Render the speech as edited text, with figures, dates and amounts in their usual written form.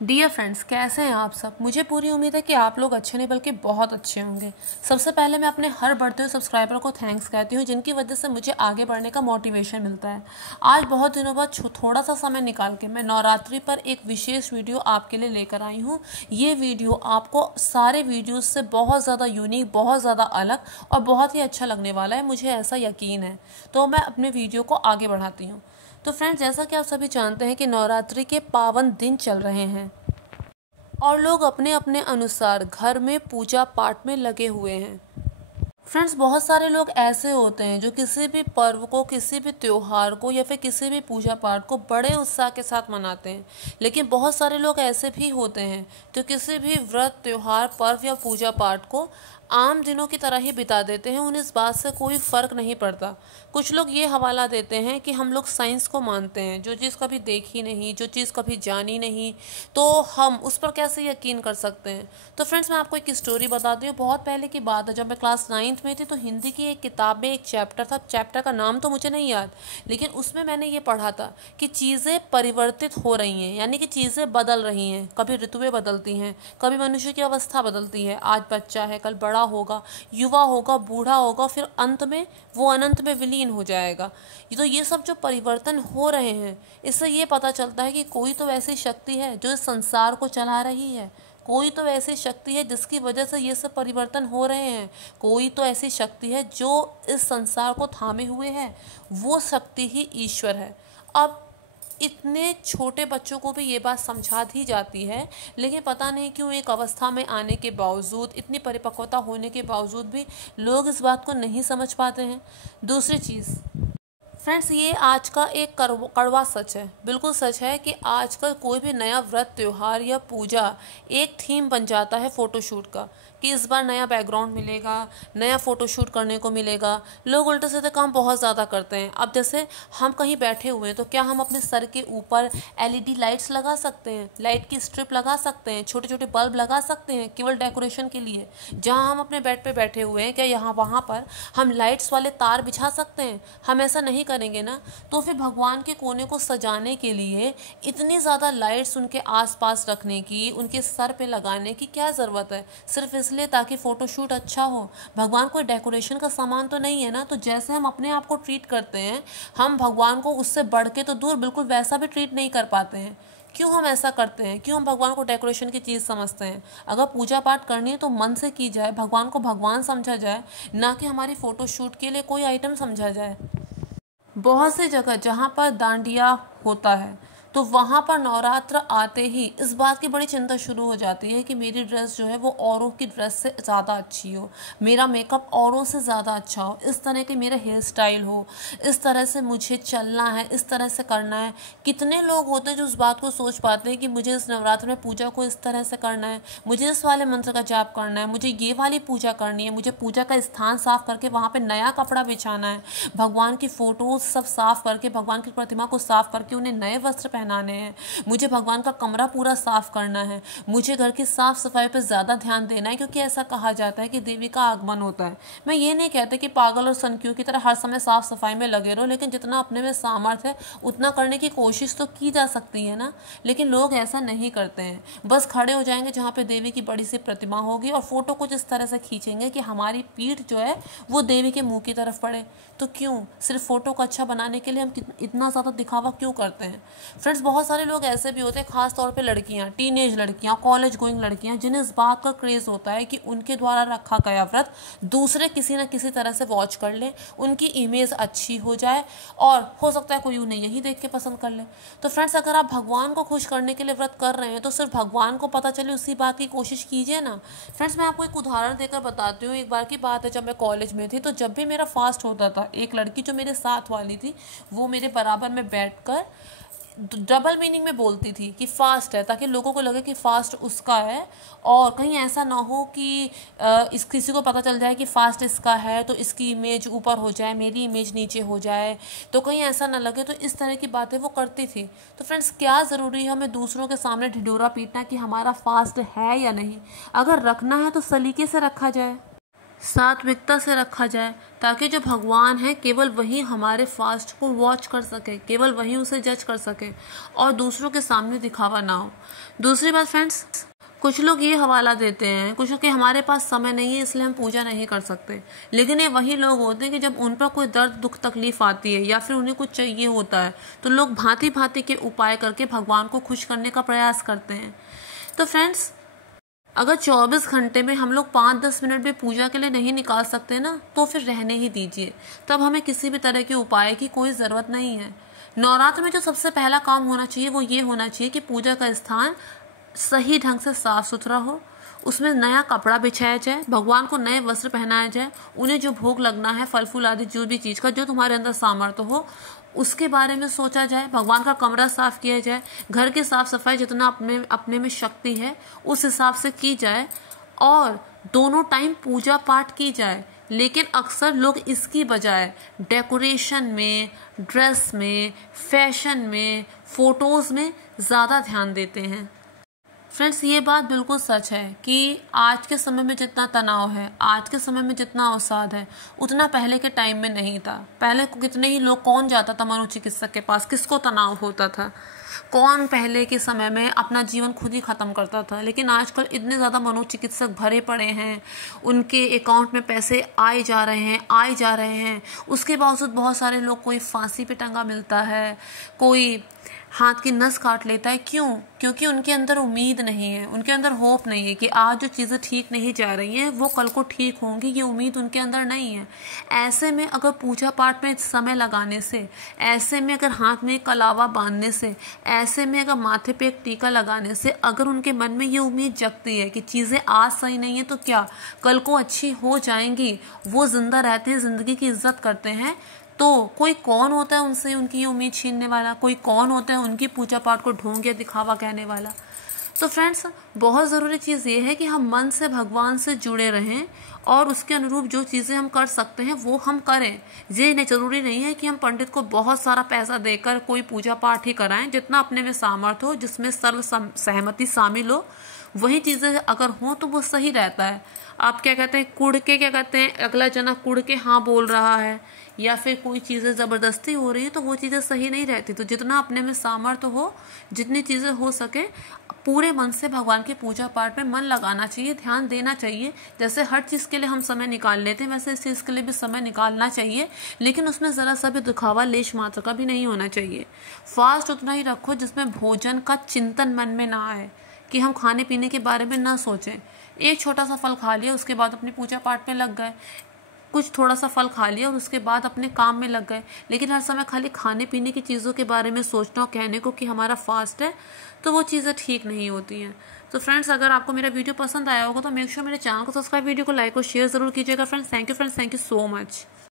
Dear friends, कैसे हैं आप सब। मुझे पूरी उम्मीद है कि आप लोग अच्छे नहीं बल्कि बहुत अच्छे होंगे। सबसे पहले मैं अपने हर बढ़ते हुए सब्सक्राइबर को थैंक्स कहती हूँ, जिनकी वजह से मुझे आगे बढ़ने का मोटिवेशन मिलता है। आज बहुत दिनों बाद थोड़ा सा समय निकाल के मैं नवरात्रि पर एक विशेष वीडियो आपके लिए लेकर आई हूँ। ये वीडियो आपको सारे वीडियोज़ से बहुत ज़्यादा यूनिक, बहुत ज़्यादा अलग और बहुत ही अच्छा लगने वाला है, मुझे ऐसा यकीन है। तो मैं अपने वीडियो को आगे बढ़ाती हूँ। तो फ्रेंड्स, जैसा कि आप सभी जानते हैं कि नवरात्रि के पावन दिन चल रहे हैं और लोग अपने अपने अनुसार घर में पूजा पाठ में लगे हुए हैं। फ्रेंड्स, बहुत सारे लोग ऐसे होते हैं जो किसी भी पर्व को, किसी भी त्योहार को या फिर किसी भी पूजा पाठ को बड़े उत्साह के साथ मनाते हैं। लेकिन बहुत सारे लोग ऐसे भी होते हैं जो किसी भी व्रत, त्योहार, पर्व या पूजा पाठ को आम दिनों की तरह ही बिता देते हैं। उन्हें इस बात से कोई फ़र्क नहीं पड़ता। कुछ लोग ये हवाला देते हैं कि हम लोग साइंस को मानते हैं, जो चीज़ कभी देखी नहीं, जो चीज़ कभी जानी नहीं, तो हम उस पर कैसे यकीन कर सकते हैं। तो फ्रेंड्स, मैं आपको एक स्टोरी बताती हूँ। बहुत पहले की बात है, जब मैं क्लास 9th में थी तो हिंदी की एक किताब में एक चैप्टर था। चैप्टर का नाम तो मुझे नहीं याद, लेकिन उसमें मैंने ये पढ़ा था कि चीज़ें परिवर्तित हो रही हैं, यानी कि चीज़ें बदल रही हैं। कभी ऋतुएं बदलती हैं, कभी मनुष्य की अवस्था बदलती है। आज बच्चा है, कल बड़ा होगा, युवा होगा, बूढ़ा होगा, फिर अंत में वो अनंत में विलीन हो जाएगा। तो ये सब जो परिवर्तन हो रहे हैं, इससे ये पता चलता है कि कोई तो ऐसी शक्ति है जो इस संसार को चला रही है। कोई तो ऐसी शक्ति है जिसकी वजह से ये सब परिवर्तन हो रहे हैं। कोई तो ऐसी शक्ति है जो इस संसार को थामे हुए है। वो शक्ति ही ईश्वर है। अब इतने छोटे बच्चों को भी ये बात समझा दी जाती है, लेकिन पता नहीं क्यों एक अवस्था में आने के बावजूद, इतनी परिपक्वता होने के बावजूद भी लोग इस बात को नहीं समझ पाते हैं। दूसरी चीज़ फ्रेंड्स, ये आज का एक कड़वा सच है, बिल्कुल सच है कि आजकल कोई भी नया व्रत, त्योहार या पूजा एक थीम बन जाता है फ़ोटोशूट का, कि इस बार नया बैकग्राउंड मिलेगा, नया फ़ोटोशूट करने को मिलेगा। लोग उल्टे सीधे काम बहुत ज़्यादा करते हैं। अब जैसे हम कहीं बैठे हुए हैं तो क्या हम अपने सर के ऊपर LED लाइट्स लगा सकते हैं, लाइट की स्ट्रिप लगा सकते हैं, छोटे छोटे बल्ब लगा सकते हैं केवल डेकोरेशन के लिए। जहाँ हम अपने बेड पे बैठे हुए हैं, क्या यहाँ वहाँ पर हम लाइट्स वाले तार बिछा सकते हैं? हम ऐसा नहीं करेंगे ना। तो फिर भगवान के कोने को सजाने के लिए इतनी ज़्यादा लाइट्स उनके आसपास रखने की, उनके सर पे लगाने की क्या ज़रूरत है? सिर्फ इसलिए ताकि फ़ोटोशूट अच्छा हो। भगवान कोई डेकोरेशन का सामान तो नहीं है ना। तो जैसे हम अपने आप को ट्रीट करते हैं, हम भगवान को उससे बढ़ के तो दूर बिल्कुल वैसा भी ट्रीट नहीं कर पाते हैं। क्यों हम ऐसा करते हैं? क्यों हम भगवान को डेकोरेशन की चीज़ समझते हैं? अगर पूजा पाठ करनी है तो मन से की जाए, भगवान को भगवान समझा जाए, ना कि हमारी फ़ोटोशूट के लिए कोई आइटम समझा जाए। बहुत सी जगह जहाँ पर डांडिया होता है तो वहाँ पर नवरात्र आते ही इस बात की बड़ी चिंता शुरू हो जाती है कि मेरी ड्रेस जो है वो औरों की ड्रेस से ज़्यादा अच्छी हो, मेरा मेकअप औरों से ज़्यादा अच्छा हो, इस तरह के मेरा हेयर स्टाइल हो, इस तरह से मुझे चलना है, इस तरह से करना है। कितने लोग होते हैं जो उस बात को सोच पाते हैं कि मुझे इस नवरात्र में पूजा को इस तरह से करना है, मुझे इस वाले मंत्र का जाप करना है, मुझे ये वाली पूजा करनी है, मुझे पूजा का स्थान साफ करके वहाँ पर नया कपड़ा बिछाना है, भगवान की फ़ोटोज़ सब साफ करके, भगवान की प्रतिमा को साफ करके उन्हें नए वस्त्र पहनाने हैं, मुझे भगवान का कमरा पूरा साफ करना है, मुझे घर की साफ सफाई पर ज़्यादा ध्यान देना है, क्योंकि ऐसा कहा जाता है कि देवी का आगमन होता है। मैं ये नहीं कहती कि पागल और सनकियों की तरह हर समय साफ सफाई में लगे रहो, लेकिन जितना अपने में सामर्थ्य है उतना करने की कोशिश तो की जा सकती है ना। लेकिन लोग ऐसा नहीं करते हैं, बस खड़े हो जाएंगे जहाँ पे देवी की बड़ी सी प्रतिमा होगी और फोटो कुछ इस तरह से खींचेंगे कि हमारी पीठ जो है वो देवी के मुंह की तरफ पड़े। तो क्यों? सिर्फ फोटो को अच्छा बनाने के लिए हम इतना ज़्यादा दिखावा क्यों करते हैं? फ्रेंड्स, बहुत सारे लोग ऐसे भी होते हैं, खास तौर पे लड़कियां, टीनेज लड़कियां, कॉलेज गोइंग लड़कियां, जिन्हें इस बात का क्रेज होता है कि उनके द्वारा रखा गया व्रत दूसरे किसी न किसी तरह से वॉच कर ले, उनकी इमेज अच्छी हो जाए और हो सकता है कोई उन्हें यही देख के पसंद कर ले। तो फ्रेंड्स, अगर आप भगवान को खुश करने के लिए व्रत कर रहे हैं तो सिर्फ भगवान को पता चले उसी बात की कोशिश कीजिए ना। फ्रेंड्स, मैं आपको एक उदाहरण देकर बताती हूँ। एक बार की बात है, जब मैं कॉलेज में थी तो जब भी मेरा फास्ट होता था, एक लड़की जो मेरे साथ वाली थी वो मेरे बराबर में बैठकर डबल मीनिंग में बोलती थी कि फास्ट है, ताकि लोगों को लगे कि फास्ट उसका है और कहीं ऐसा ना हो कि इस किसी को पता चल जाए कि फास्ट इसका है तो इसकी इमेज ऊपर हो जाए, मेरी इमेज नीचे हो जाए, तो कहीं ऐसा ना लगे। तो इस तरह की बातें वो करती थी। तो फ्रेंड्स, क्या ज़रूरी है हमें दूसरों के सामने ढिढोरा पीटना कि हमारा फास्ट है या नहीं? अगर रखना है तो सलीके से रखा जाए। सात्विकता से रखा जाए, ताकि जो भगवान है केवल वही हमारे फास्ट को वॉच कर सके, केवल वही उसे जज कर सके और दूसरों के सामने दिखावा ना हो। दूसरी बात फ्रेंड्स, कुछ लोग ये हवाला देते हैं, कुछ लोग कि हमारे पास समय नहीं है इसलिए हम पूजा नहीं कर सकते, लेकिन ये वही लोग होते हैं कि जब उन पर कोई दर्द दुख तकलीफ आती है या फिर उन्हें कुछ चाहिए होता है तो लोग भांति भांति के उपाय करके भगवान को खुश करने का प्रयास करते हैं। तो फ्रेंड्स, अगर 24 घंटे में हम लोग 5-10 मिनट भी पूजा के लिए नहीं निकाल सकते ना, तो फिर रहने ही दीजिए। तब हमें किसी भी तरह के उपाय की कोई ज़रूरत नहीं है। नवरात्र में जो सबसे पहला काम होना चाहिए वो ये होना चाहिए कि पूजा का स्थान सही ढंग से साफ सुथरा हो, उसमें नया कपड़ा बिछाया जाए, भगवान को नए वस्त्र पहनाया जाए, उन्हें जो भोग लगना है फल फूल आदि जो भी चीज़ का जो तुम्हारे अंदर सामर्थ्य हो उसके बारे में सोचा जाए, भगवान का कमरा साफ किया जाए, घर की साफ सफाई जितना अपने में शक्ति है उस हिसाब से की जाए और दोनों टाइम पूजा पाठ की जाए। लेकिन अक्सर लोग इसकी बजाय डेकोरेशन में, ड्रेस में, फैशन में, फोटोज़ में ज़्यादा ध्यान देते हैं। फ्रेंड्स, ये बात बिल्कुल सच है कि आज के समय में जितना तनाव है, आज के समय में जितना अवसाद है, उतना पहले के टाइम में नहीं था। पहले कितने ही लोग, कौन जाता था मनोचिकित्सक के पास, किसको तनाव होता था, कौन पहले के समय में अपना जीवन खुद ही ख़त्म करता था। लेकिन आजकल इतने ज़्यादा मनोचिकित्सक भरे पड़े हैं, उनके अकाउंट में पैसे आए जा रहे हैं, उसके बावजूद बहुत सारे लोग, कोई फांसी पे टंगा मिलता है, कोई हाथ की नस काट लेता है। क्यों? क्योंकि उनके अंदर उम्मीद नहीं है, उनके अंदर होप नहीं है कि आज जो चीज़ें ठीक नहीं जा रही हैं वो कल को ठीक होंगी, ये उम्मीद उनके अंदर नहीं है। ऐसे में अगर पूजा पाठ में समय लगाने से, ऐसे में अगर हाथ में कलावा बांधने से, ऐसे में अगर माथे पे एक टीका लगाने से अगर उनके मन में ये उम्मीद जगती है कि चीज़ें आज सही नहीं है तो क्या कल को अच्छी हो जाएंगी, वो जिंदा रहते हैं, ज़िंदगी की इज्जत करते हैं, तो कोई कौन होता है उनसे उनकी ये उम्मीद छीनने वाला, कोई कौन होता है उनकी पूजा पाठ को ढोंग या दिखावा कहने वाला। तो फ्रेंड्स, बहुत ज़रूरी चीज़ ये है कि हम मन से भगवान से जुड़े रहें और उसके अनुरूप जो चीज़ें हम कर सकते हैं वो हम करें। ये ज़रूरी नहीं है कि हम पंडित को बहुत सारा पैसा देकर कोई पूजा पाठ ही कराएं, जितना अपने में सामर्थ्य हो, जिसमें सर्व सहमति शामिल हो, वही चीज़ें अगर हों तो वो सही रहता है। आप क्या कहते हैं, कुड़ के क्या कहते हैं, अगला जना कुड़ के हाँ बोल रहा है या फिर कोई चीज़ें ज़बरदस्ती हो रही है तो वो चीज़ें सही नहीं रहती। तो जितना अपने में सामर्थ्य हो, जितनी चीज़ें हो सके, पूरे मन से भगवान की पूजा पाठ में मन लगाना चाहिए, ध्यान देना चाहिए। जैसे हर चीज़ के लिए हम समय निकाल लेते हैं वैसे इस चीज़ के लिए भी समय निकालना चाहिए, लेकिन उसमें ज़रा सा भी दिखावा लेश मात्र का भी नहीं होना चाहिए। फास्ट उतना ही रखो जिसमें भोजन का चिंतन मन में ना आए, कि हम खाने पीने के बारे में ना सोचें। एक छोटा सा फल खा लिया उसके बाद अपनी पूजा पाठ में लग गए, कुछ थोड़ा सा फल खा लिया और उसके बाद अपने काम में लग गए, लेकिन हर समय खाली खाने पीने की चीज़ों के बारे में सोचना और कहने को कि हमारा फास्ट है, तो वो चीज़ें ठीक नहीं होती हैं। तो फ्रेंड्स, अगर आपको मेरा वीडियो पसंद आया होगा तो मेक श्योर मेरे चैनल को सब्सक्राइब, वीडियो को लाइक और शेयर ज़रूर कीजिएगा friends. Thank you so much.